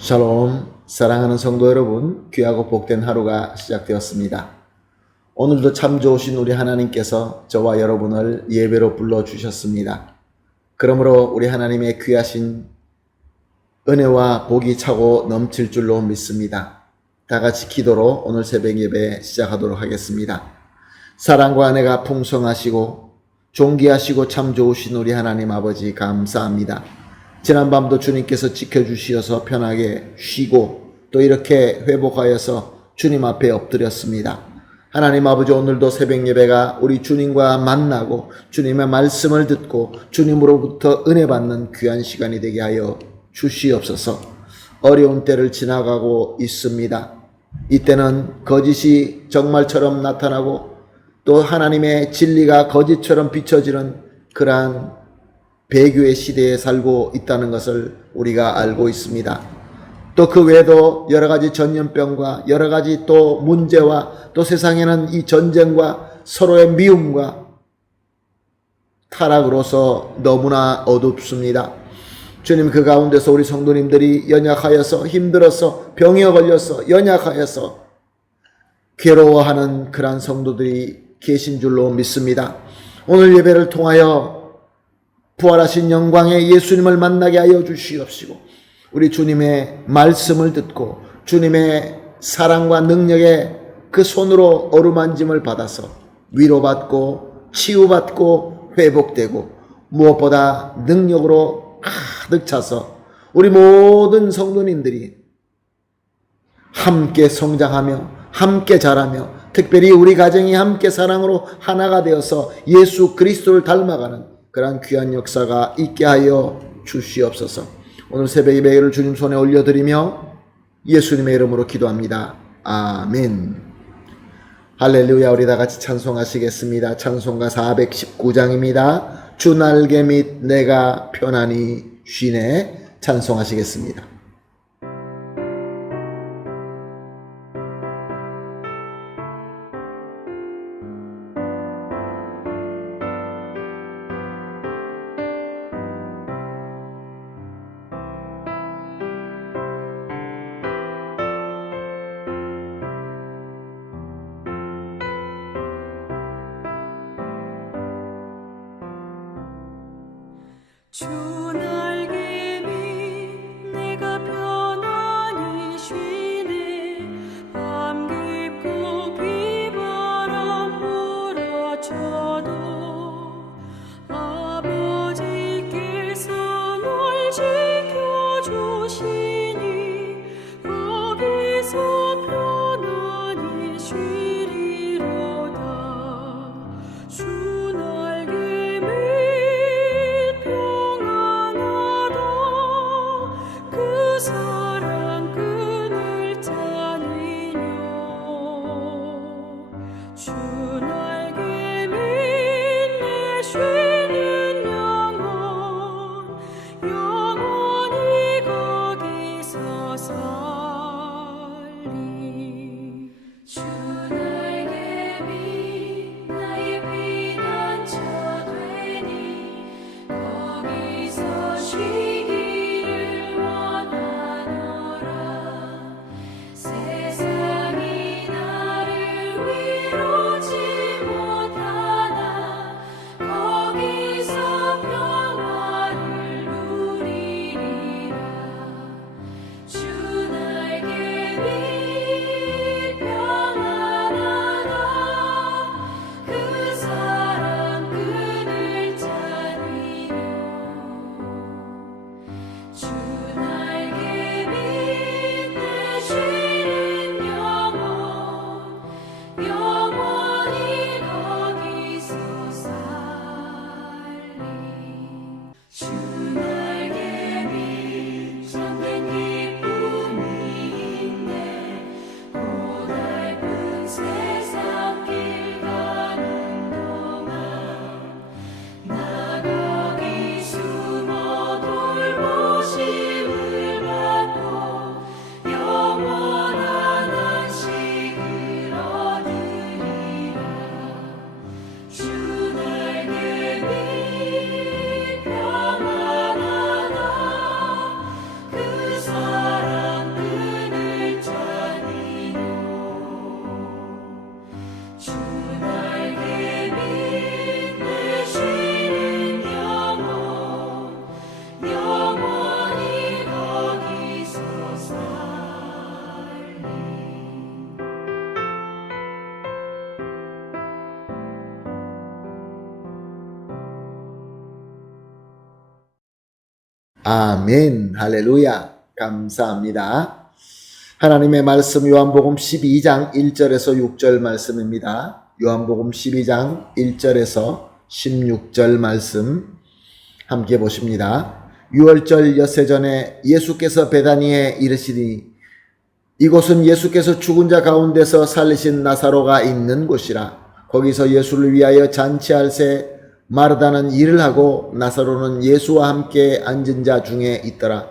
샬롬, 사랑하는 성도 여러분, 귀하고 복된 하루가 시작되었습니다. 오늘도 참 좋으신 우리 하나님께서 저와 여러분을 예배로 불러주셨습니다. 그러므로 우리 하나님의 귀하신 은혜와 복이 차고 넘칠 줄로 믿습니다. 다 같이 기도로 오늘 새벽 예배 시작하도록 하겠습니다. 사랑과 은혜가 풍성하시고 존귀하시고 참 좋으신 우리 하나님 아버지 감사합니다. 지난밤도 주님께서 지켜주시어서 편하게 쉬고 또 이렇게 회복하여서 주님 앞에 엎드렸습니다. 하나님 아버지, 오늘도 새벽 예배가 우리 주님과 만나고 주님의 말씀을 듣고 주님으로부터 은혜 받는 귀한 시간이 되게 하여 주시옵소서. 어려운 때를 지나가고 있습니다. 이때는 거짓이 정말처럼 나타나고 또 하나님의 진리가 거짓처럼 비춰지는 그러한 배교의 시대에 살고 있다는 것을 우리가 알고 있습니다. 또 그 외에도 여러 가지 전염병과 여러 가지 또 문제와 또 세상에는 이 전쟁과 서로의 미움과 타락으로서 너무나 어둡습니다. 주님, 그 가운데서 우리 성도님들이 연약하여서 힘들어서 병에 걸려서 연약하여서 괴로워하는 그러한 성도들이 계신 줄로 믿습니다. 오늘 예배를 통하여 부활하신 영광의 예수님을 만나게 하여 주시옵시고 우리 주님의 말씀을 듣고 주님의 사랑과 능력의 그 손으로 어루만짐을 받아서 위로받고 치유받고 회복되고 무엇보다 능력으로 가득 차서 우리 모든 성도님들이 함께 성장하며 함께 자라며 특별히 우리 가정이 함께 사랑으로 하나가 되어서 예수 그리스도를 닮아가는 그러한 귀한 역사가 있게 하여 주시옵소서. 오늘 새벽 예배를 주님 손에 올려드리며 예수님의 이름으로 기도합니다. 아멘. 할렐루야. 우리 다 같이 찬송하시겠습니다. 찬송가 419장입니다. 주 날개 밑 내가 편안히 쉬네. 찬송하시겠습니다. 주 날개 밑 내가 편안히 쉬네. 밤 깊고 비바람 몰아쳐도 아버지께서 널 지켜주시니 거기서 편안히 쉬리로다. 주 날개 밑 사랑 끈을 짜니뇨. 주 날개 밑 내 쉬는 영혼 영원히 거기서 살리. 주 날개 밑 나의 피난처 되니 거기서 쉬기를 원하노라. 아멘. 할렐루야. 감사합니다. 하나님의 말씀 요한복음 12장 1절에서 6절 말씀입니다. 요한복음 12장 1절에서 16절 말씀 함께 보십니다. 유월절 엿새 전에 예수께서 베다니에 이르시니 이곳은 예수께서 죽은 자 가운데서 살리신 나사로가 있는 곳이라. 거기서 예수를 위하여 잔치할새 마르다는 일을 하고 나사로는 예수와 함께 앉은 자 중에 있더라.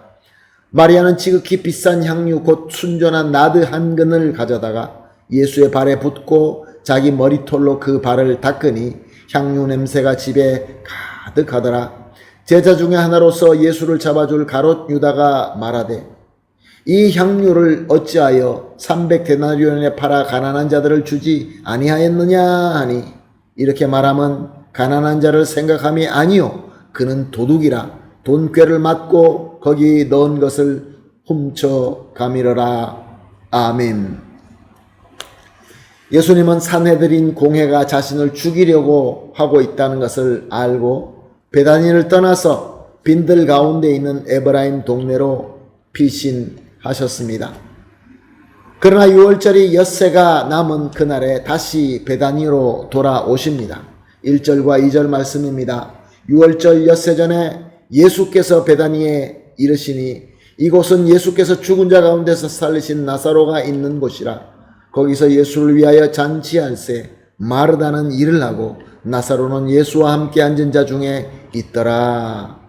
마리아는 지극히 비싼 향유 곧 순전한 나드 한 근을 가져다가 예수의 발에 붓고 자기 머리털로 그 발을 닦으니 향유 냄새가 집에 가득하더라. 제자 중에 하나로서 예수를 잡아줄 가롯 유다가 말하되 이 향유를 어찌하여 300데나리온에 팔아 가난한 자들을 주지 아니하였느냐 하니 이렇게 말하면 가난한 자를 생각함이 아니요 그는 도둑이라 돈꾀를 맞고 거기 넣은 것을 훔쳐 가미러라. 아멘. 예수님은 산헤드린 공회가 자신을 죽이려고 하고 있다는 것을 알고 베다니를 떠나서 빈들 가운데 있는 에브라임 동네로 피신하셨습니다. 그러나 6월절이 엿새가 남은 그날에 다시 베다니로 돌아오십니다. 1절과 2절 말씀입니다. 6월절 엿새 전에 예수께서 베다니에 이르시니 이곳은 예수께서 죽은 자 가운데서 살리신 나사로가 있는 곳이라. 거기서 예수를 위하여 잔치할새 마르다는 일을 하고 나사로는 예수와 함께 앉은 자 중에 있더라.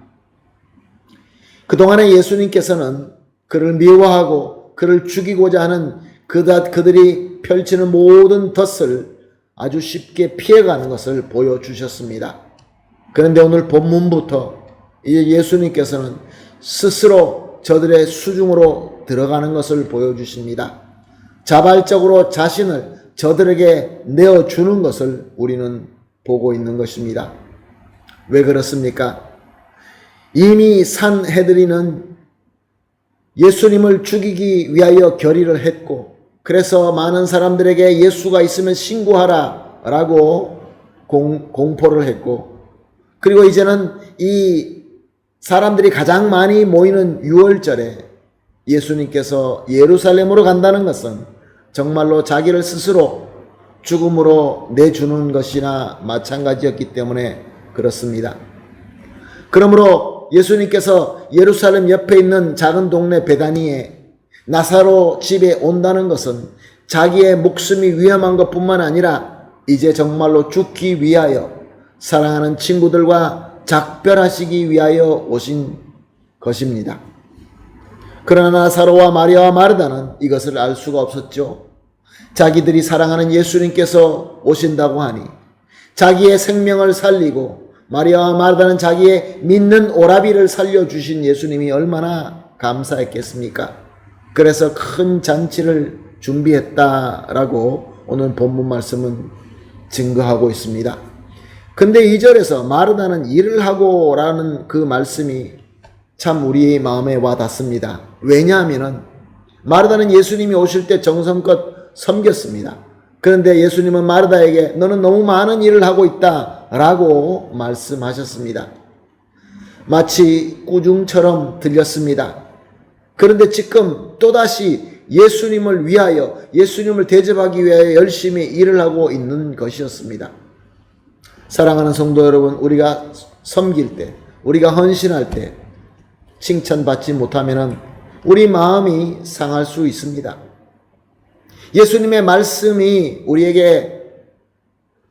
그동안에 예수님께서는 그를 미워하고 그를 죽이고자 하는 그들이 펼치는 모든 덫을 아주 쉽게 피해가는 것을 보여주셨습니다. 그런데 오늘 본문부터 이제 예수님께서는 스스로 저들의 수중으로 들어가는 것을 보여주십니다. 자발적으로 자신을 저들에게 내어주는 것을 우리는 보고 있는 것입니다. 왜 그렇습니까? 이미 산헤드린은 예수님을 죽이기 위하여 결의를 했고 그래서 많은 사람들에게 예수가 있으면 신고하라 라고 공포를 했고 그리고 이제는 이 사람들이 가장 많이 모이는 6월절에 예수님께서 예루살렘으로 간다는 것은 정말로 자기를 스스로 죽음으로 내주는 것이나 마찬가지였기 때문에 그렇습니다. 그러므로 예수님께서 예루살렘 옆에 있는 작은 동네 베다니에 나사로 집에 온다는 것은 자기의 목숨이 위험한 것뿐만 아니라 이제 정말로 죽기 위하여 사랑하는 친구들과 작별하시기 위하여 오신 것입니다. 그러나 나사로와 마리아와 마르다는 이것을 알 수가 없었죠. 자기들이 사랑하는 예수님께서 오신다고 하니 자기의 생명을 살리고 마리아와 마르다는 자기의 믿는 오라비를 살려주신 예수님이 얼마나 감사했겠습니까? 그래서 큰 잔치를 준비했다라고 오늘 본문 말씀은 증거하고 있습니다. 근데 2절에서 마르다는 일을 하고 라는 그 말씀이 참 우리의 마음에 와 닿습니다. 왜냐하면 마르다는 예수님이 오실 때 정성껏 섬겼습니다. 그런데 예수님은 마르다에게 너는 너무 많은 일을 하고 있다 라고 말씀하셨습니다. 마치 꾸중처럼 들렸습니다. 그런데 지금 또다시 예수님을 위하여 예수님을 대접하기 위하여 열심히 일을 하고 있는 것이었습니다. 사랑하는 성도 여러분, 우리가 섬길 때, 우리가 헌신할 때 칭찬받지 못하면 우리 마음이 상할 수 있습니다. 예수님의 말씀이 우리에게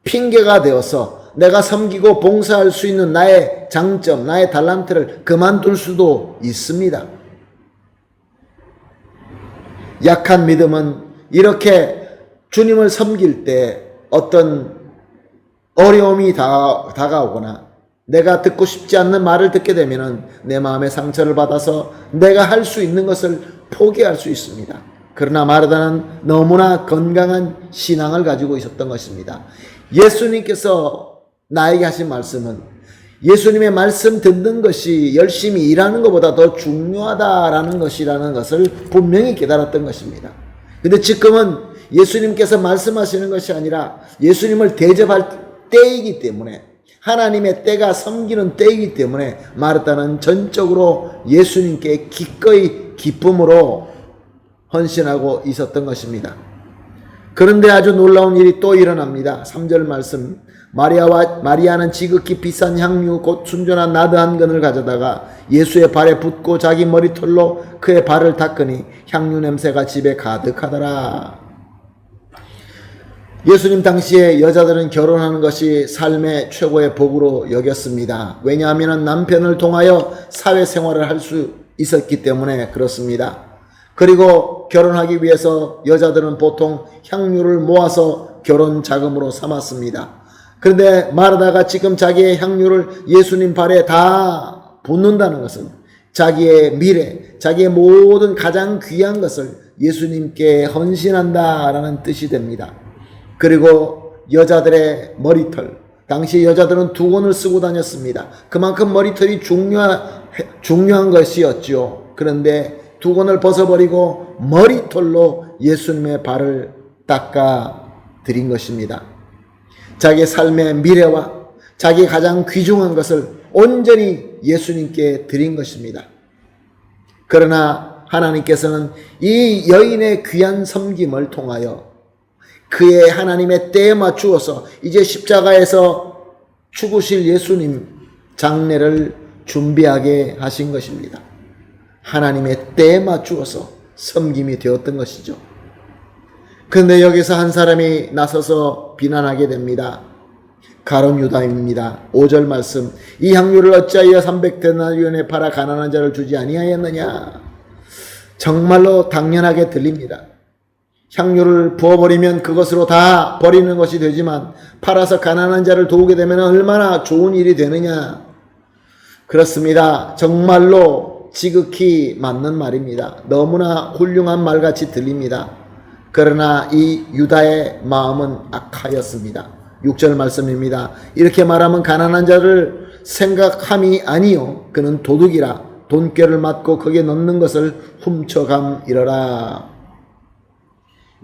핑계가 되어서 내가 섬기고 봉사할 수 있는 나의 장점, 나의 달란트를 그만둘 수도 있습니다. 약한 믿음은 이렇게 주님을 섬길 때 어떤 어려움이 다가오거나 내가 듣고 싶지 않는 말을 듣게 되면 내 마음에 상처를 받아서 내가 할 수 있는 것을 포기할 수 있습니다. 그러나 마르다는 너무나 건강한 신앙을 가지고 있었던 것입니다. 예수님께서 나에게 하신 말씀은 예수님의 말씀 듣는 것이 열심히 일하는 것보다 더 중요하다라는 것이라는 것을 분명히 깨달았던 것입니다. 근데 지금은 예수님께서 말씀하시는 것이 아니라 예수님을 대접할 때이기 때문에 하나님의 때가 섬기는 때이기 때문에 마르다는 전적으로 예수님께 기꺼이 기쁨으로 헌신하고 있었던 것입니다. 그런데 아주 놀라운 일이 또 일어납니다. 3절 말씀. 마리아는 지극히 비싼 향유 곧 순전한 나드 한 근을 가져다가 예수의 발에 붓고 자기 머리털로 그의 발을 닦으니 향유 냄새가 집에 가득하더라. 예수님 당시에 여자들은 결혼하는 것이 삶의 최고의 복으로 여겼습니다. 왜냐하면 남편을 통하여 사회생활을 할 수 있었기 때문에 그렇습니다. 그리고 결혼하기 위해서 여자들은 보통 향유를 모아서 결혼 자금으로 삼았습니다. 그런데 마르다가 지금 자기의 향유를 예수님 발에 다 붓는다는 것은 자기의 미래, 자기의 모든 가장 귀한 것을 예수님께 헌신한다라는 뜻이 됩니다. 그리고 여자들의 머리털, 당시 여자들은 두건을 쓰고 다녔습니다. 그만큼 머리털이 중요한 것이었죠. 그런데 두건을 벗어버리고 머리털로 예수님의 발을 닦아 드린 것입니다. 자기의 삶의 미래와 자기 가장 귀중한 것을 온전히 예수님께 드린 것입니다. 그러나 하나님께서는 이 여인의 귀한 섬김을 통하여 그의 하나님의 때에 맞추어서 이제 십자가에서 죽으실 예수님 장례를 준비하게 하신 것입니다. 하나님의 때에 맞추어서 섬김이 되었던 것이죠. 그런데 여기서 한 사람이 나서서 비난하게 됩니다. 가룟 유다입니다. 5절 말씀. 이 향유를 어찌하여 300데나리온에 팔아 가난한 자를 주지 아니하였느냐. 정말로 당연하게 들립니다. 향유를 부어버리면 그것으로 다 버리는 것이 되지만 팔아서 가난한 자를 도우게 되면 얼마나 좋은 일이 되느냐. 그렇습니다. 정말로 지극히 맞는 말입니다. 너무나 훌륭한 말같이 들립니다. 그러나 이 유다의 마음은 악하였습니다. 6절 말씀입니다. 이렇게 말하면 가난한 자를 생각함이 아니요 그는 도둑이라 돈꾀를 맞고 거기에 넣는 것을 훔쳐감이러라.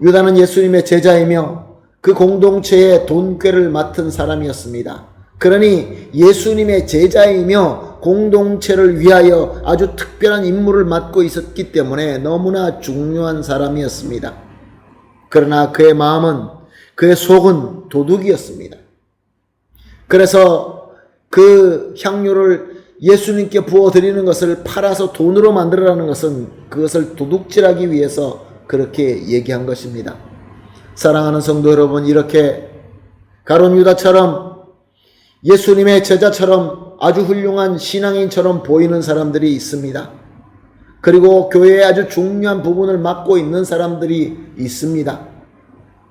유다는 예수님의 제자이며 그 공동체의 돈꾀를 맡은 사람이었습니다. 그러니 예수님의 제자이며 공동체를 위하여 아주 특별한 임무를 맡고 있었기 때문에 너무나 중요한 사람이었습니다. 그러나 그의 마음은, 그의 속은 도둑이었습니다. 그래서 그 향유를 예수님께 부어드리는 것을 팔아서 돈으로 만들어라는 것은 그것을 도둑질하기 위해서 그렇게 얘기한 것입니다. 사랑하는 성도 여러분, 이렇게 가룟 유다처럼 예수님의 제자처럼 아주 훌륭한 신앙인처럼 보이는 사람들이 있습니다. 그리고 교회의 아주 중요한 부분을 맡고 있는 사람들이 있습니다.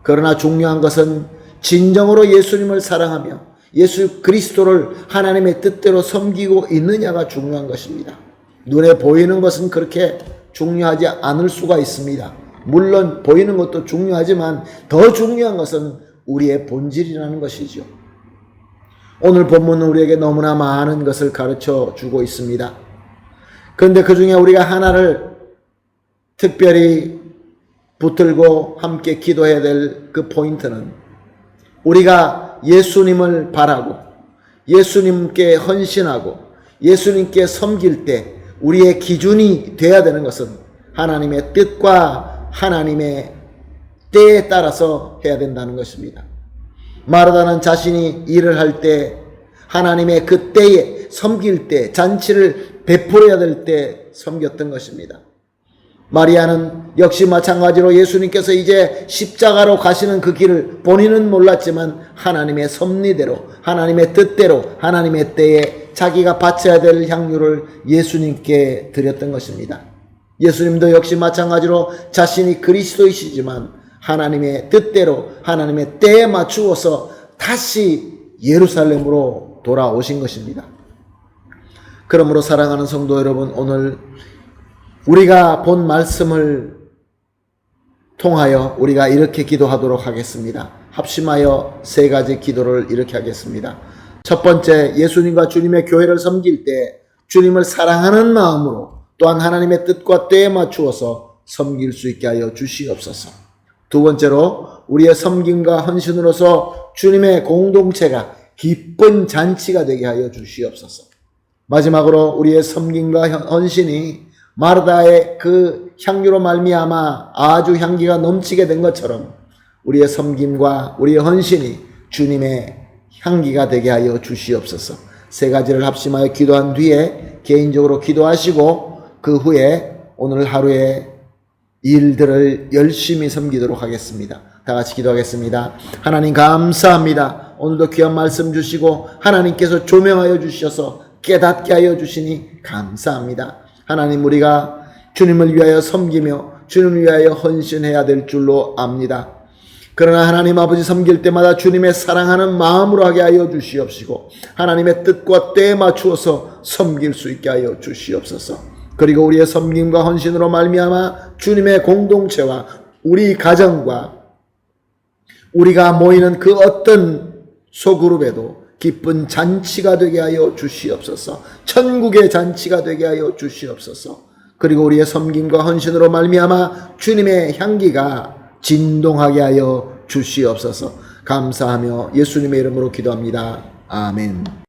그러나 중요한 것은 진정으로 예수님을 사랑하며 예수 그리스도를 하나님의 뜻대로 섬기고 있느냐가 중요한 것입니다. 눈에 보이는 것은 그렇게 중요하지 않을 수가 있습니다. 물론 보이는 것도 중요하지만 더 중요한 것은 우리의 본질이라는 것이죠. 오늘 본문은 우리에게 너무나 많은 것을 가르쳐 주고 있습니다. 그런데 그 중에 우리가 하나를 특별히 붙들고 함께 기도해야 될 그 포인트는 우리가 예수님을 바라고 예수님께 헌신하고 예수님께 섬길 때 우리의 기준이 되어야 되는 것은 하나님의 뜻과 하나님의 때에 따라서 해야 된다는 것입니다. 마르다는 자신이 일을 할 때 하나님의 그 때에 섬길 때 잔치를 베풀어야 될 때 섬겼던 것입니다. 마리아는 역시 마찬가지로 예수님께서 이제 십자가로 가시는 그 길을 본인은 몰랐지만 하나님의 섭리대로 하나님의 뜻대로 하나님의 때에 자기가 바쳐야 될 향유를 예수님께 드렸던 것입니다. 예수님도 역시 마찬가지로 자신이 그리스도이시지만 하나님의 뜻대로 하나님의 때에 맞추어서 다시 예루살렘으로 돌아오신 것입니다. 그러므로 사랑하는 성도 여러분, 오늘 우리가 본 말씀을 통하여 우리가 이렇게 기도하도록 하겠습니다. 합심하여 세 가지 기도를 이렇게 하겠습니다. 첫 번째, 예수님과 주님의 교회를 섬길 때 주님을 사랑하는 마음으로 또한 하나님의 뜻과 때에 맞추어서 섬길 수 있게 하여 주시옵소서. 두 번째로, 우리의 섬김과 헌신으로서 주님의 공동체가 기쁜 잔치가 되게 하여 주시옵소서. 마지막으로 우리의 섬김과 헌신이 마르다의 그 향유로 말미암아 아주 향기가 넘치게 된 것처럼 우리의 섬김과 우리의 헌신이 주님의 향기가 되게 하여 주시옵소서. 세 가지를 합심하여 기도한 뒤에 개인적으로 기도하시고 그 후에 오늘 하루의 일들을 열심히 섬기도록 하겠습니다. 다 같이 기도하겠습니다. 하나님 감사합니다. 오늘도 귀한 말씀 주시고 하나님께서 조명하여 주셔서 깨닫게 하여 주시니 감사합니다. 하나님, 우리가 주님을 위하여 섬기며 주님을 위하여 헌신해야 될 줄로 압니다. 그러나 하나님 아버지 섬길 때마다 주님의 사랑하는 마음으로 하게 하여 주시옵시고 하나님의 뜻과 때에 맞추어서 섬길 수 있게 하여 주시옵소서. 그리고 우리의 섬김과 헌신으로 말미암아 주님의 공동체와 우리 가정과 우리가 모이는 그 어떤 소그룹에도 기쁜 잔치가 되게 하여 주시옵소서. 천국의 잔치가 되게 하여 주시옵소서. 그리고 우리의 섬김과 헌신으로 말미암아 주님의 향기가 진동하게 하여 주시옵소서. 감사하며 예수님의 이름으로 기도합니다. 아멘.